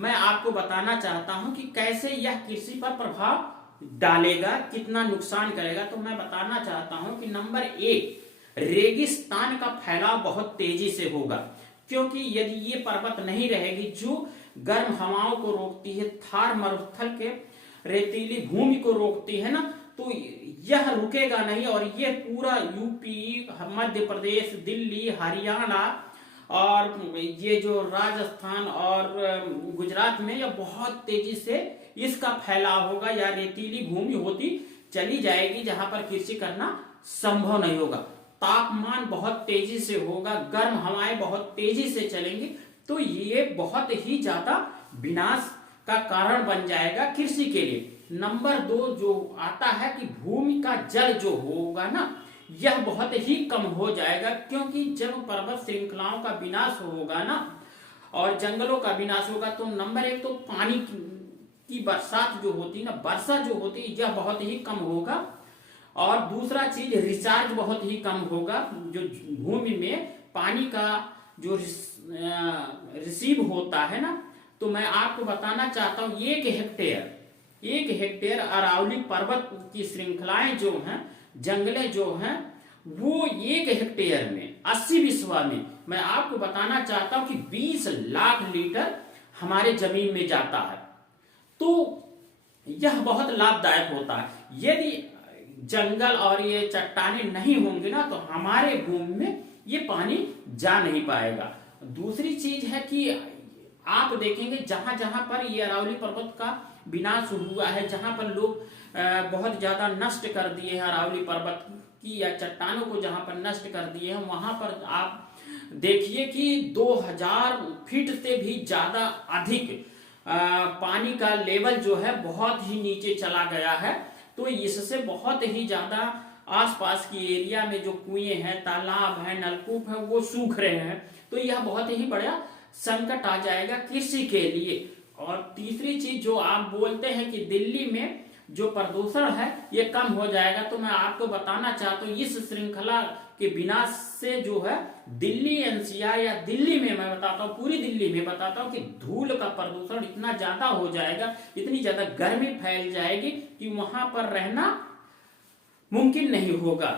मैं आपको बताना चाहता हूं कि कैसे यह कृषि पर प्रभाव डालेगा, कितना नुकसान करेगा। तो मैं बताना चाहता हूं कि नंबर 1, रेगिस्तान का फैलाव बहुत तेजी से होगा, क्योंकि यदि ये पर्वत नहीं रहेगी जो गर्म हवाओं को रोकती है, थार मरुस्थल के रेतीली भूमि को रोकती है ना, तो यह रुकेगा नहीं और ये पूरा यूपी, मध्य प्रदेश, दिल्ली, हरियाणा और ये जो राजस्थान और गुजरात में यह बहुत तेजी से इसका फैलाव होगा, या रेतीली भूमि होती चली जाएगी जहां पर कृषि करना संभव नहीं होगा। तापमान बहुत तेजी से होगा, गर्म हवाएं बहुत तेजी से चलेंगी, तो ये बहुत ही ज्यादा विनाश का कारण बन जाएगा कृषि के लिए। नंबर 2 जो आता है कि भूमि का जल जो होगा ना, यह बहुत ही कम हो जाएगा, क्योंकि जब पर्वत श्रृंखलाओं का विनाश होगा ना और जंगलों का विनाश होगा, तो नंबर 1 तो पानी की बरसात जो होती है ना, वर्षा जो होती है, यह बहुत ही कम होगा। और दूसरा चीज, रिचार्ज बहुत ही कम होगा। जो भूमि में पानी का जो रिसीव होता है ना, तो मैं आपको बताना चाहता हूं 1 हेक्टेयर अरावली पर्वत की श्रृंखलाएं जो हैं, जंगले जो हैं, वो 1 हेक्टेयर में 80 बिस्वा में मैं आपको बताना चाहता हूं कि 20 लाख लीटर हमारे जमीन में जाता है। तो यह बहुत लाभदायक होता है। यदि जंगल और ये चट्टाने नहीं होंगे ना, तो हमारे भूमि में ये पानी जा नहीं पाएगा। दूसरी चीज है कि आप देखेंगे जहां जहां पर ये अरावली पर्वत का विनाश हुआ है, जहां पर लोग बहुत ज्यादा नष्ट कर दिए हैं अरावली पर्वत की या चट्टानों को जहां पर नष्ट कर दिए हैं, वहां पर आप देखिए कि 2000 फीट से भी ज्यादा अधिक पानी का लेवल जो है बहुत ही नीचे चला गया है। तो इससे बहुत ही ज्यादा आसपास की एरिया में जो कुएं हैं, तालाब हैं, नलकूप हैं, वो सूख रहे हैं। तो यह बहुत ही बड़ा संकट आ जाएगा कृषि के लिए। और तीसरी चीज जो आप बोलते हैं कि दिल्ली में जो प्रदूषण है ये कम हो जाएगा, तो मैं आपको बताना चाहता हूँ इस श्रृंखला के विनाश से जो है दिल्ली एनसीआर या दिल्ली में मैं बताता हूँ, पूरी दिल्ली में बताता हूँ कि धूल का प्रदूषण इतना ज्यादा हो जाएगा, इतनी ज्यादा गर्मी फैल जाएगी कि वहां पर रहना मुमकिन नहीं होगा।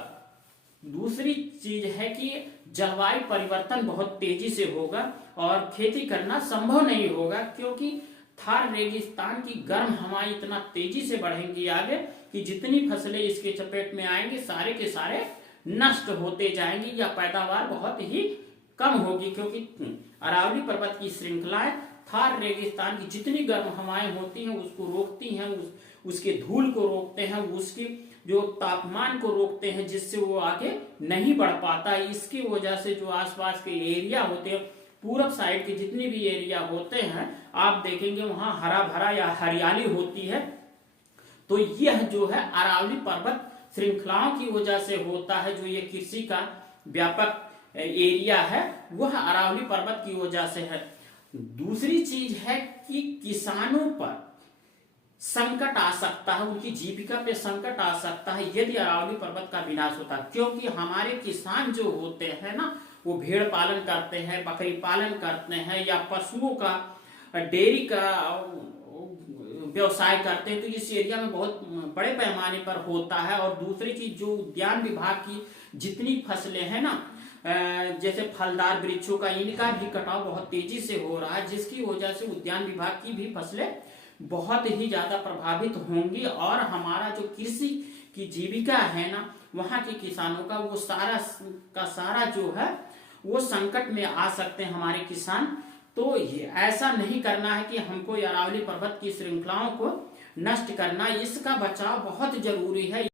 दूसरी चीज है कि जलवायु परिवर्तन बहुत तेजी से होगा और खेती करना संभव नहीं होगा, क्योंकि थार रेगिस्तान की गर्म हवाएं इतना तेजी से बढ़ेंगी आगे कि जितनी फसलें इसके चपेट में आएंगे सारे के सारे नष्ट होते जाएंगी या पैदावार बहुत ही कम होगी, क्योंकि अरावली पर्वत की श्रृंखलाएं थार रेगिस्तान की जितनी गर्म हवाएं होती हैं उसको रोकती हैं, उसके धूल को रोकते हैं, उसकी जो तापमान को रोकते हैं, जिससे वो आगे नहीं बढ़ पाता। इसकी वजह से जो आसपास के एरिया होते हैं, पूरब साइड के जितने भी एरिया होते हैं, आप देखेंगे वहां हरा भरा या हरियाली होती है। तो यह जो है अरावली पर्वत श्रृंखलाओं की वजह से होता है। जो ये कृषि का व्यापक एरिया है वह अरावली पर्वत की वजह से है। दूसरी चीज है कि किसानों पर संकट आ सकता है, उनकी जीविका पे संकट आ सकता है यदि अरावली पर्वत का विनाश होता है, क्योंकि हमारे किसान जो होते हैं ना, वो भेड़ पालन करते हैं, बकरी पालन करते हैं या पशुओं का डेयरी का व्यवसाय करते हैं, तो इस एरिया में बहुत बड़े पैमाने पर होता है। और दूसरी चीज जो उद्यान विभाग की जितनी फसलें हैं ना, जैसे फलदार वृक्षों का, इनका भी कटाव बहुत तेजी से हो रहा है, जिसकी वजह से उद्यान विभाग की भी फसलें बहुत ही ज्यादा प्रभावित होंगी और हमारा जो कृषि की जीविका है ना, वहां के किसानों का वो सारा का सारा जो है वो संकट में आ सकते हैं हमारे किसान। तो ऐसा नहीं करना है कि हमको अरावली पर्वत की श्रृंखलाओं को नष्ट करना, इसका बचाव बहुत जरूरी है।